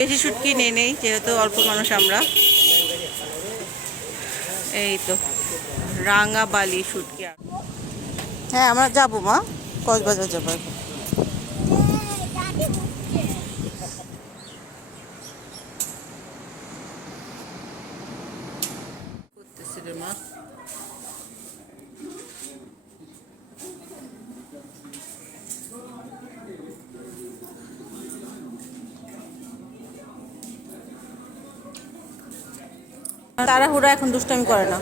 বেশি শুটকি নিয়ে নেই যেহেতু অল্প মানুষ আমরা। এই তো রাঙা বালি শুটকি। হ্যাঁ আমরা যাবো মা, কক্সবাজার যাবো এখন। করতেছি রে মা। তাড়াহুড়া এখন দুষ্টামি করে না।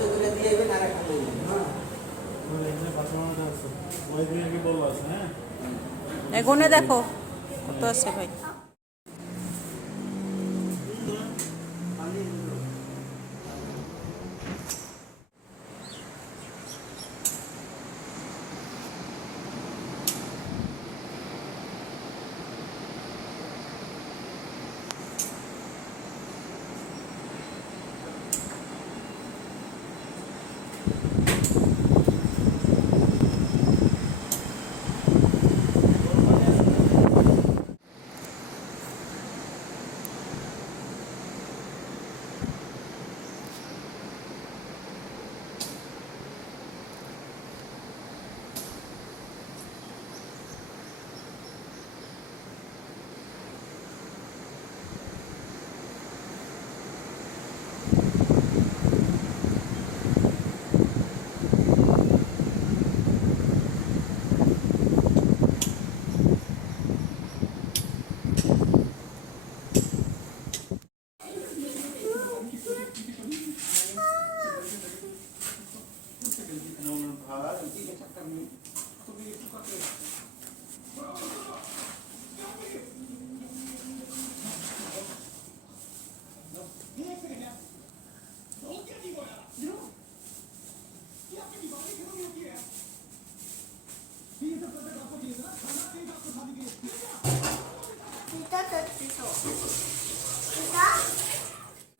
এগোনে দেখো কত আছে ভাই।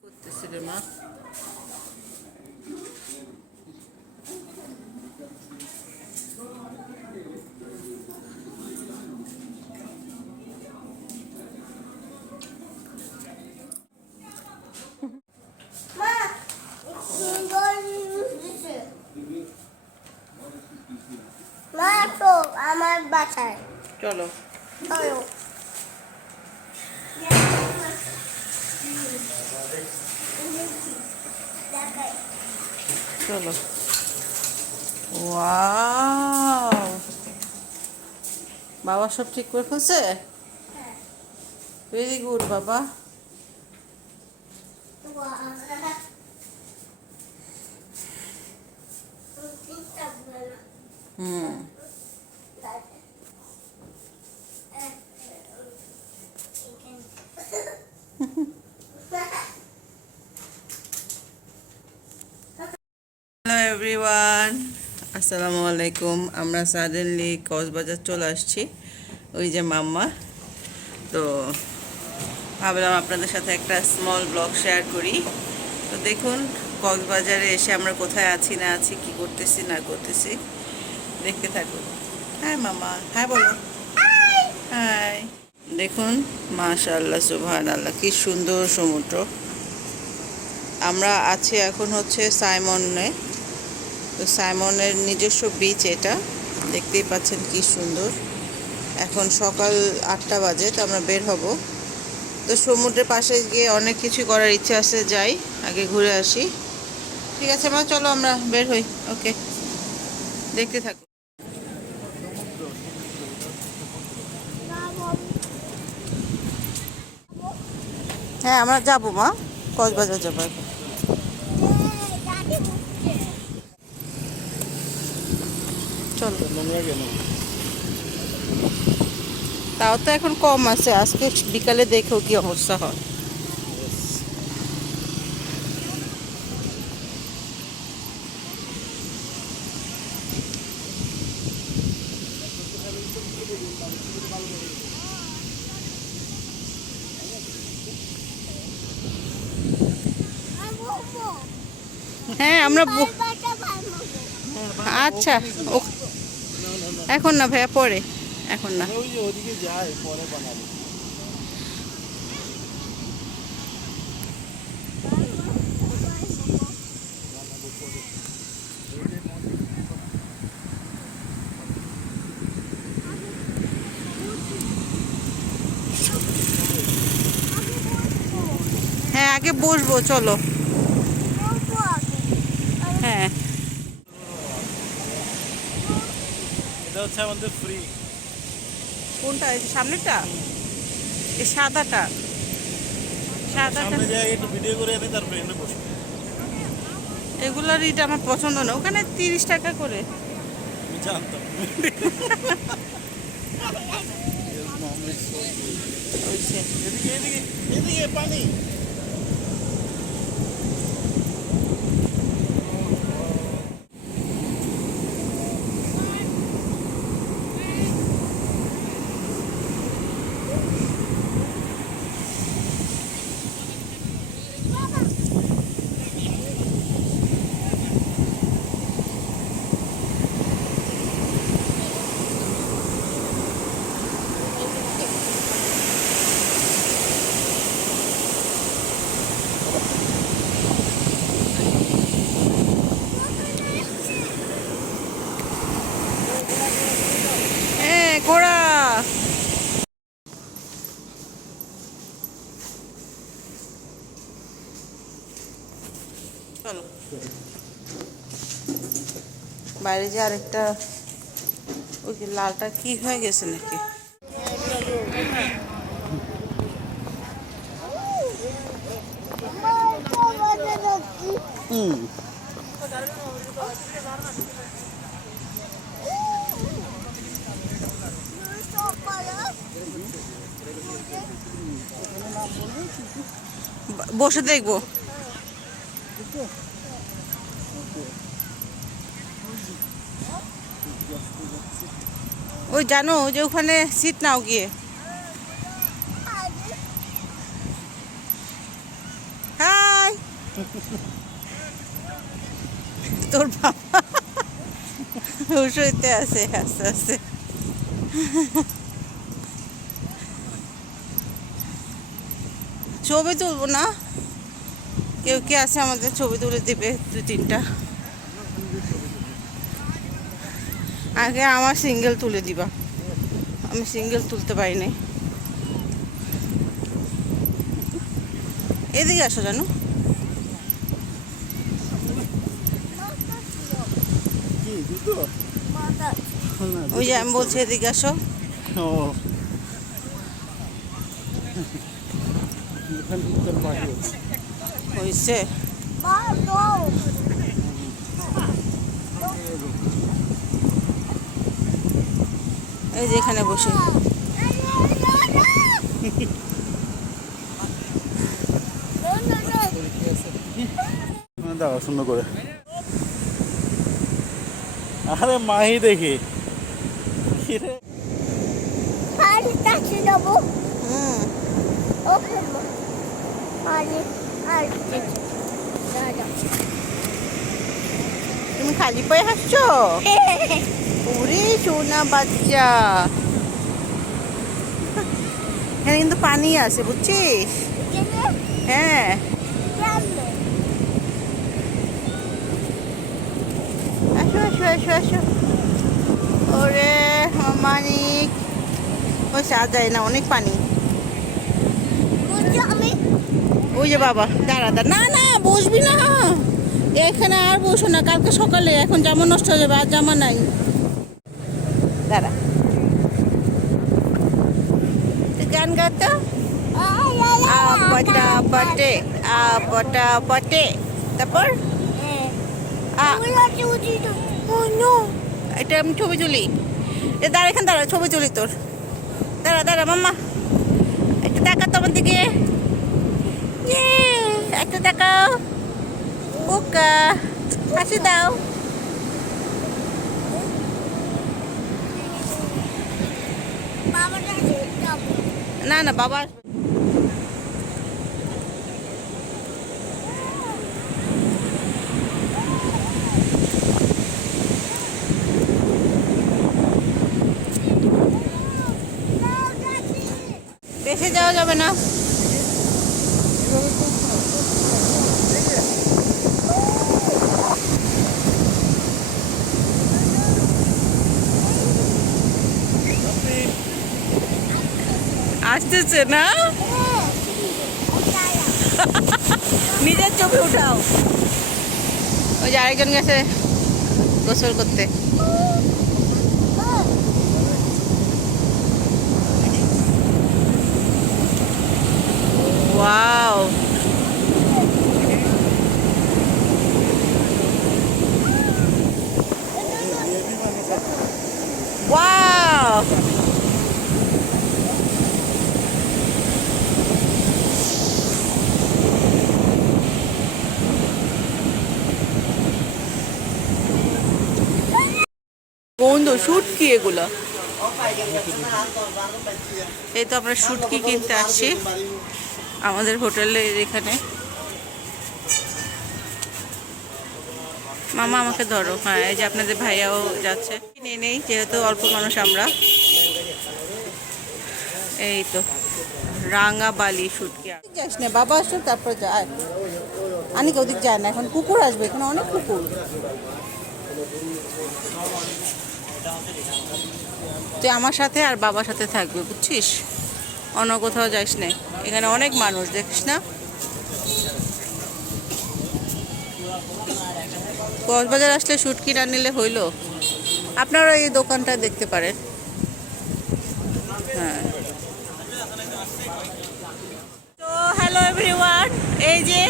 করতেছি রে মা। আমার বাসায় চলো চলো। চলো। ওয়াও, বাবা সব ঠিক করে ফেলছে। ভেরি গুড বাবা। হুম হ্যালো এভরিওয়ান, আসসালামু আলাইকুম। আমরা সাডেনলি কক্সবাজার চলে আসছি, ওই যে মাম্মা। তো ভাবলাম আপনাদের সাথে একটা স্মল ব্লগ শেয়ার করি। তো দেখুন কক্সবাজারে এসে আমরা কোথায় আছি না আছি, কি করতেছি না করতেছি, দেখতে থাকুন। হ্যাঁ মাম্মা, হ্যাঁ বলো হাই। দেখুন মাশাআল্লাহ সুবহানাল্লাহ, কি সুন্দর সমুদ্র। আমরা আছি এখন হচ্ছে সাইমনে। তো সাইমনের নিজস্ব বিচ এটা, দেখতেই পাচ্ছেন কি সুন্দর। এখন সকাল 8টা বাজে, তো আমরা বের হব। তো সমুদ্রের পাশে গিয়ে অনেক কিছু করার ইচ্ছে আছে, যাই আগে ঘুরে আসি। ঠিক আছে মা, চলো আমরা বের হই। ওকে, দেখতে থাকো। হ্যাঁ আমরা যাবো মা, কক্সবাজার যাবো এখন। চলো। তাও তো এখন কম আছে, আজকে বিকালে দেখো কি অবস্থা হয়। হ্যাঁ আমরা আচ্ছা এখন না ভাইয়া, পরে, এখন না। হ্যাঁ আগে বসবো, চলো। হ্যাঁ এটা হচ্ছে আমাদের ফ্রি। কোনটা? এই যে সামনেরটা, এই সাদাটা। সাদাটা সামনে যাই একটু ভিডিও করে এনে তারপরে এনে বসবো। এগুলোর এটা আমার পছন্দ না, ওখানে 30 টাকা করে। আমি জানতাম। হয়েছে। এদিকে এদিকে এদিকে পানি। হ্যাঁ ঘোড়া। চলো বাইরে যে আরেকটা, ওই যে লালটা কি হয়ে গেছে নাকি? হুম। বসে দেখবো। ওই জানো ওই যে ওখানে সিট নাও গিয়ে। হাই তোর বাবা শুইতে আছে আস্তে আস্তে। ছবি তুলবো না? কেউ কে আছে আমাদের ছবি তুলে দিবে 2-3টা। আগে আমার সিঙ্গেল তুলে দিবা, আমি সিঙ্গেল তুলতে পারিনি। এদিকে আসো জানো, কি দুটো? ওই যে আমি বলছি এদিকে আসো। ও এখান থেকে তোর পাখি আছে। হয়েছে। এই যে এখানে বসে। দাঁড়া সুন্দর করে। আরে মাহি দেখি হুম তুমি খালি পায়ে হাসছো? ওরে সোনা বাচ্চা, এখানে কিন্তু পানি আছে বুঝছিস? হ্যাঁ আসো আসো আসো আসো। ওরে মানিক, ওই চা যায় না, অনেক পানি। ওই যে বাবা, দাঁড়া দাঁড়া, না না বসবি না এখানে, আর বসো না, কালকে সকালে, এখন জামা নষ্ট হয়ে যাবে, আর জামা নাই। দাঁড়া, তুই গান গাতো। আপটা পটে আপটা পটে, তারপর এটা আমি ছবি তুলি। দাঁড়া এখানে দাঁড়া, ছবি তুলি তোর। দাঁড়া দাঁড়া মাম্মা, একটু দেখা তোমার দিকে, একটু দেখাও পোকা, হাসি দাও। না না বাবা বেশি যাওয়া যাবে না। আসতেছে না? নিজের ছবি উঠাও। ওই যে আরেকজন গেছে গোসল করতে। ওয়াও, ওয়াও, বন্ধু শুটকি এগুলো। এই তো আমরা শুটকি কিনতে আসছি আমাদের হোটেলের এখানে। মামা আমাকে ধরো। হ্যাঁ, এই যে আপনাদের ভাইয়াও যাচ্ছে। কিনে নেই যেহেতু অল্প মানুষ আমরা। এই তো রাঙা বালি শুটকি। যাস না, বাবা আসলে তারপর যায়। আনিক ওদিক যায় না, এখন কুকুর আসবে, এখানে অনেক কুকুর। তুই আমার সাথে আর বাবার সাথে থাকবে, বুঝছিস? অন্য কোথাও যাইস না, এখানে অনেক মানুষ, দেখিস না? কক্সবাজার আসলে শুটকি না নিলে হইলো। আপনারা এই দোকানটা দেখতে পারেন। হ্যাঁ, তো হ্যালো এভরিওয়ান, এই যে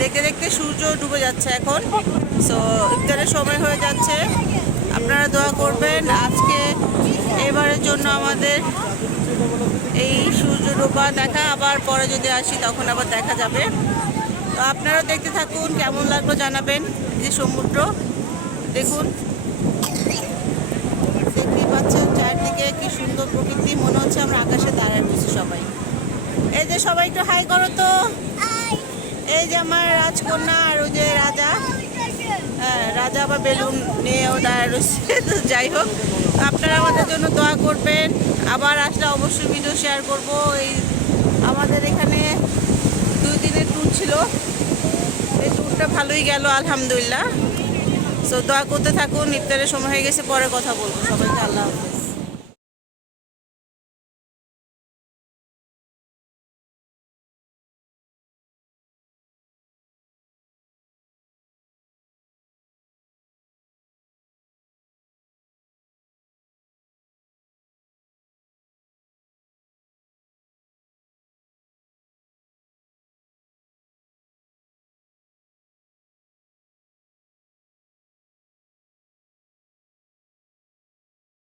দেখতে দেখতে সূর্য ডুবে যাচ্ছে এখন। সো ইফতারের সময় হয়ে যাচ্ছে। আপনারা দোয়া করবেন আজকে এবারের জন্য আমাদের এই সূর্য ডোবা দেখা, আবার পরে যদি আসি তখন আবার দেখা যাবে। তো আপনারা দেখতে থাকুন, কেমন লাগলো জানাবেন। এই যে সমুদ্র দেখুন, দেখতেই পাচ্ছেন চারদিকে কি সুন্দর প্রকৃতি, মনে হচ্ছে আমরা আকাশে দাঁড়ায় রয়েছি সবাই। এই যে সবাই একটু হাই করো তো। এই যে আমার রাজকন্যা আর ওই যে রাজা। হ্যাঁ, রাজা আবার বেলুন নিয়েও দাঁড়ায় রয়েছে। তো যাই হোক, আপনারা আমাদের জন্য দোয়া করবেন। আবার আসলে অবশ্যই ভিডিও শেয়ার করব। এই আমাদের এখানে 2 দিনের ট্যুর ছিল, এই ট্যুরটা ভালোই গেল আলহামদুলিল্লাহ। সো দোয়া করতে থাকুন। ইফতারের সময় হয়ে গেছে, পরে কথা বলবো। সবাইকে আল্লাহ হাফেজ।